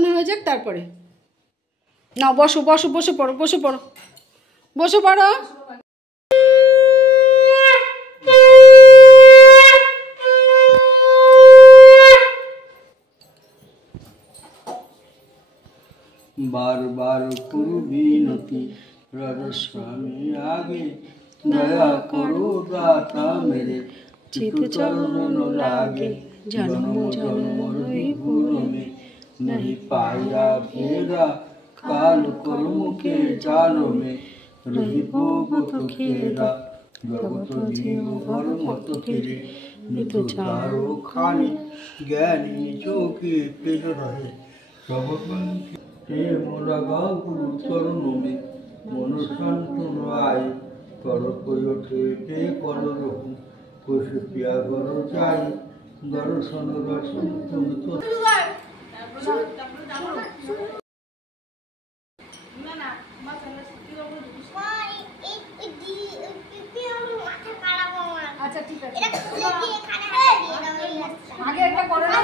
প্রার্থনা হয়ে যাক তারপরে। না বসো বসো, বসে পড়ো, বসে পড়ো, বসে পড়ো। বার বার করবি নতি রাজস্বামী আগে, দয়া করো দাতা মেরে চিত চরণ লাগে। জন্ম জন্ম রহি ভুল মে नहीं पाया भेदा, काल कर्म के जाल में रही भोग तो खेदा। जगत जीव भर मत फिरे नित चारो खानी, ज्ञानी जो के पेज रहे जगत प्रेम लगा गुरु चरण में मन शांतन आए। कर कोई ठेठे कर रहूं कुछ पिया कर जाए, दर्शन दर्शन तुम तो আচ্ছা ঠিক আছে, আগে একটা করে নাও,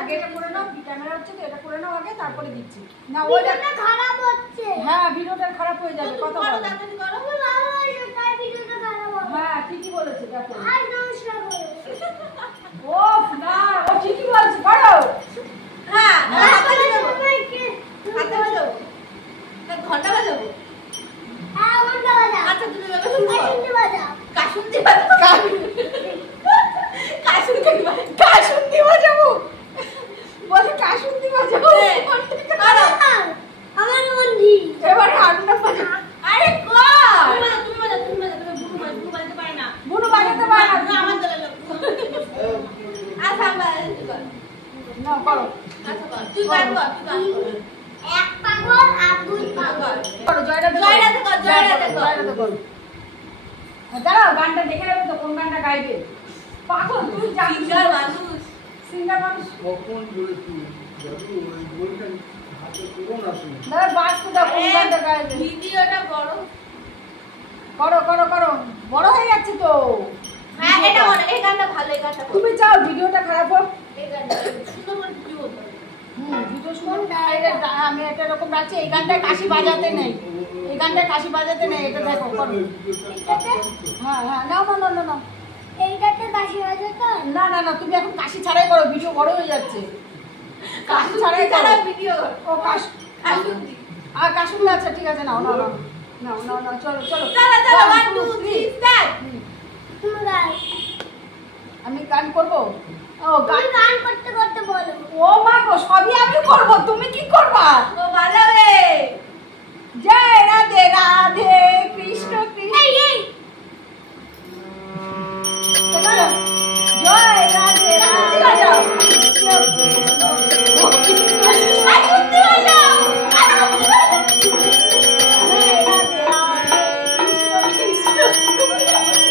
আগে এটা করে নাও, ক্যামেরা হচ্ছে তো, এটা করে নাও আগে, তারপরে দিচ্ছি। না ওইটা খারাপ হচ্ছে। হ্যাঁ ভিডিওটা খারাপ হয়ে যাবে, কথা বলো। হ্যাঁ ঠিকই বলেছে, দেখো। ও না, ও ঠিকই বলছে, করো। হ্যাঁ হাতে দাও, হাতে দাও, ঘন্টা বাজাবো। হ্যাঁ ঘন্টা বাজাও। আচ্ছা তুমি কাশুন্দি বাজাও, কাশুন্দি বাজাও, কাশুন্দি বাজাবো, বলে কাশুন্দি বাজাবো। আমার বন্ধু এবার হান্না বাজাও। আরে কর, তুমি বাজাও, তুমি বাজাও, তুমি বুনু বাজাতে পারে না, বুনু বাজাতে পারে না, আমার দলে লোক। আচ্ছা বাজাও, না করো। আচ্ছা কর, তুই গান কর, তুই গান কর। এক পাগল আর দুই পাগল করো, জয়রাতে কর, জয়রাতে কর। দাঁড়াও, গানটা দেখে নেবে তো কোন গানটা গাইবে। পাগল তুই সিঙ্গার মানুষ, সিঙ্গার মানুষ কখন জুড়ে তুই দাদু ওই বলটা হাতে করো না তুমি। দাঁড়া বাজতে দাও, কোন গানটা গাইবে। ভিডিওটা বড় করো, করো করো, বড় হয়ে যাচ্ছে তো। হ্যাঁ এটা বড়, এই গানটা ভালো, এই গানটা তুমি চাও ভিডিওটা খারাপ হোক, এই গানটা সুন্দর করে ভিডিও করতে হবে। ভিডিও শুনটা আমি এটা এরকম রাখছি, এই গানটা কাশি বাজাতে নেই, এই গানটা কাশি বাজাতে নেই, এটা দেখো করো। হ্যাঁ হ্যাঁ নাও নাও নাও নাও, এইটাতে কাশি বাজাতে না, না না তুমি এখন কাশি ছাড়াই করো, ভিডিও বড় হয়ে যাচ্ছে। কাশি ছাড়াই করো ভিডিও। ও কাশুন্দি, আর কাশুন্দি, আচ্ছা ঠিক আছে, নাও নাও নাও নাও নাও নাও, চলো চলো, চলো চলো, 1 2 3 স্টার্ট। তুমি গাই, আমি গান করব। ও গান করতে করতে বলো। ও মা গো, সবই আমি করব, তুমি কি করবা? ও বাজাবে। জয় রাধে রাধে কৃষ্ণ কৃষ্ণ, এই এই চলো, জয় রাধে রাধে বাজাও, কৃষ্ণ কৃষ্ণ আশুন্দি বাজাও, আশুন্দি বাজাও, জয় রাধে রাধে কৃষ্ণ কৃষ্ণ।